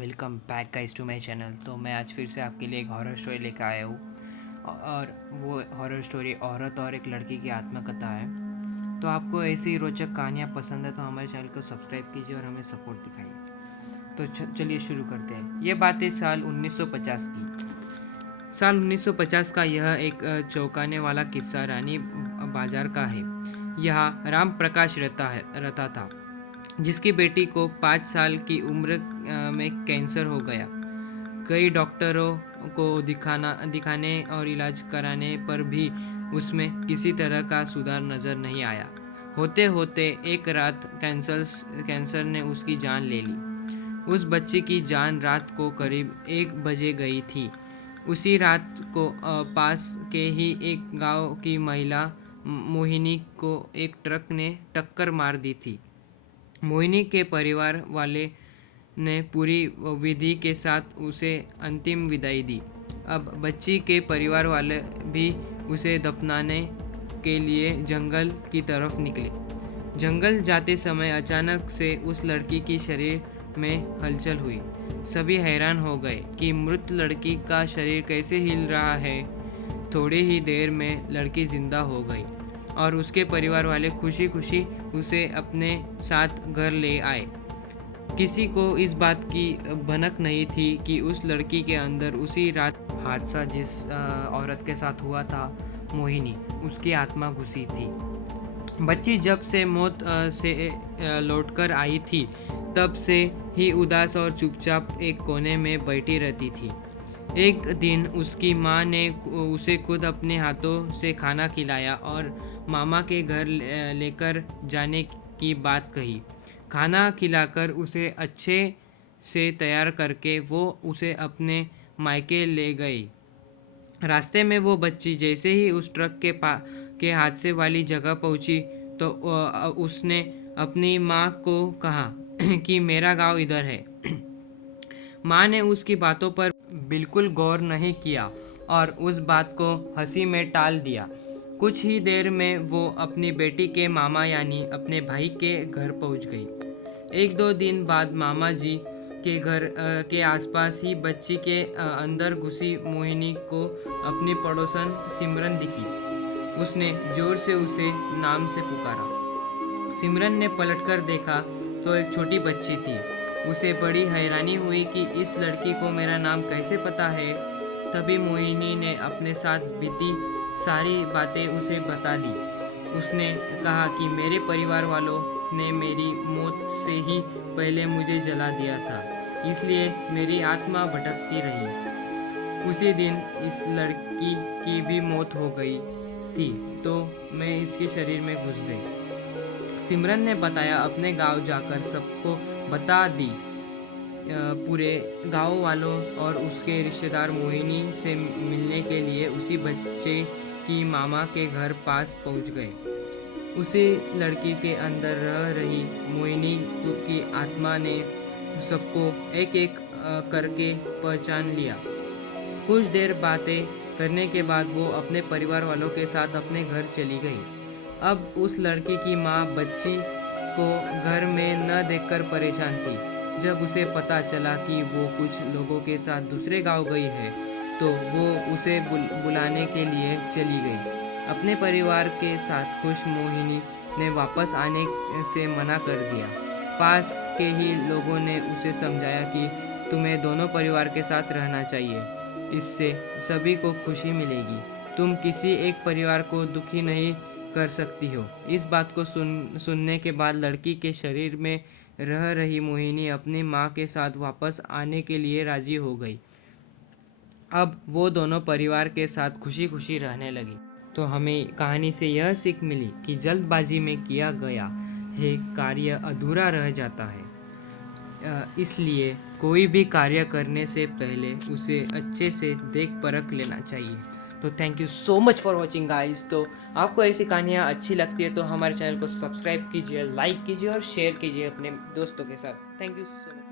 Welcome back guys to my channel. तो मैं आज फिर से आपके लिए एक हॉरर स्टोरी लेकर आया हूँ और वो हॉरर स्टोरी औरत और एक लड़की की आत्मकथा है। तो आपको ऐसी रोचक कहानियाँ पसंद है तो हमारे चैनल को सब्सक्राइब कीजिए और हमें सपोर्ट दिखाइए। तो चलिए शुरू करते हैं। ये बात है साल 1950 की। साल 1950 का यह एक चौंकाने वाला किस्सा रानी बाजार का है। यहाँ राम प्रकाश रहता था, जिसकी बेटी को 5 साल की उम्र में कैंसर हो गया। कई डॉक्टरों को दिखाने और इलाज कराने पर भी उसमें किसी तरह का सुधार नजर नहीं आया। होते होते एक रात कैंसर ने उसकी जान ले ली। उस बच्ची की जान रात को करीब 1 बजे गई थी। उसी रात को पास के ही एक गांव की महिला मोहिनी को एक ट्रक ने टक्कर मार दी थी। मोहिनी के परिवार वाले ने पूरी विधि के साथ उसे अंतिम विदाई दी। अब बच्ची के परिवार वाले भी उसे दफनाने के लिए जंगल की तरफ निकले। जंगल जाते समय अचानक से उस लड़की की शरीर में हलचल हुई। सभी हैरान हो गए कि मृत लड़की का शरीर कैसे हिल रहा है। थोड़ी ही देर में लड़की जिंदा हो गई और उसके परिवार वाले खुशी खुशी उसे अपने साथ घर ले आए। किसी को इस बात की भनक नहीं थी कि उस लड़की के अंदर उसी रात हादसा जिस औरत के साथ हुआ था, मोहिनी, उसकी आत्मा घुसी थी। बच्ची जब से मौत से लौटकर आई थी, तब से ही उदास और चुपचाप एक कोने में बैठी रहती थी। एक दिन उसकी माँ ने उसे खुद अपने हाथों से खाना खिलाया और मामा के घर लेकर जाने की बात कही। खाना खिलाकर उसे अच्छे से तैयार करके वो उसे अपने मायके ले गई। रास्ते में वो बच्ची जैसे ही उस ट्रक के हादसे वाली जगह पहुंची तो उसने अपनी माँ को कहा कि मेरा गांव इधर है। माँ ने उसकी बातों पर बिल्कुल गौर नहीं किया और उस बात को हंसी में टाल दिया। कुछ ही देर में वो अपनी बेटी के मामा यानी अपने भाई के घर पहुंच गई। 1-2 दिन बाद मामा जी के घर के आसपास ही बच्ची के अंदर घुसी मोहिनी को अपनी पड़ोसन सिमरन दिखी। उसने जोर से उसे नाम से पुकारा। सिमरन ने पलटकर देखा तो एक छोटी बच्ची थी। उसे बड़ी हैरानी हुई कि इस लड़की को मेरा नाम कैसे पता है। तभी मोहिनी ने अपने साथ बीती सारी बातें उसे बता दी। उसने कहा कि मेरे परिवार वालों ने मेरी मौत से ही पहले मुझे जला दिया था, इसलिए मेरी आत्मा भटकती रही। उसी दिन इस लड़की की भी मौत हो गई थी, तो मैं इसके शरीर में घुस गई। सिमरन ने बताया अपने गांव जाकर सबको बता दी। पूरे गांव वालों और उसके रिश्तेदार मोहिनी से मिलने के लिए उसी बच्चे की मामा के घर पास पहुंच गए। उसी लड़की के अंदर रह रही मोहिनी की आत्मा ने सबको एक एक करके पहचान लिया। कुछ देर बातें करने के बाद वो अपने परिवार वालों के साथ अपने घर चली गई। अब उस लड़की की माँ बच्ची को घर में न देखकर परेशान थी। जब उसे पता चला कि वो कुछ लोगों के साथ दूसरे गांव गई है, तो वो उसे बुलाने के लिए चली गई। अपने परिवार के साथ खुश मोहिनी ने वापस आने से मना कर दिया। पास के ही लोगों ने उसे समझाया कि तुम्हें दोनों परिवार के साथ रहना चाहिए, इससे सभी को खुशी मिलेगी। तुम किसी एक परिवार को दुखी नहीं कर सकती हो। इस बात को सुनने के बाद लड़की के शरीर में रह रही मोहिनी अपनी माँ के साथ वापस आने के लिए राजी हो गई। अब वो दोनों परिवार के साथ खुशी खुशी रहने लगी। तो हमें कहानी से यह सीख मिली कि जल्दबाजी में किया गया है कार्य अधूरा रह जाता है। इसलिए कोई भी कार्य करने से पहले उसे अच्छे से देख परख लेना चाहिए। तो thank you so much for watching guys. तो आपको ऐसी कहानियाँ अच्छी लगती है तो हमारे चैनल को सब्सक्राइब कीजिए, लाइक कीजिए और शेयर कीजिए अपने दोस्तों के साथ। Thank you so much.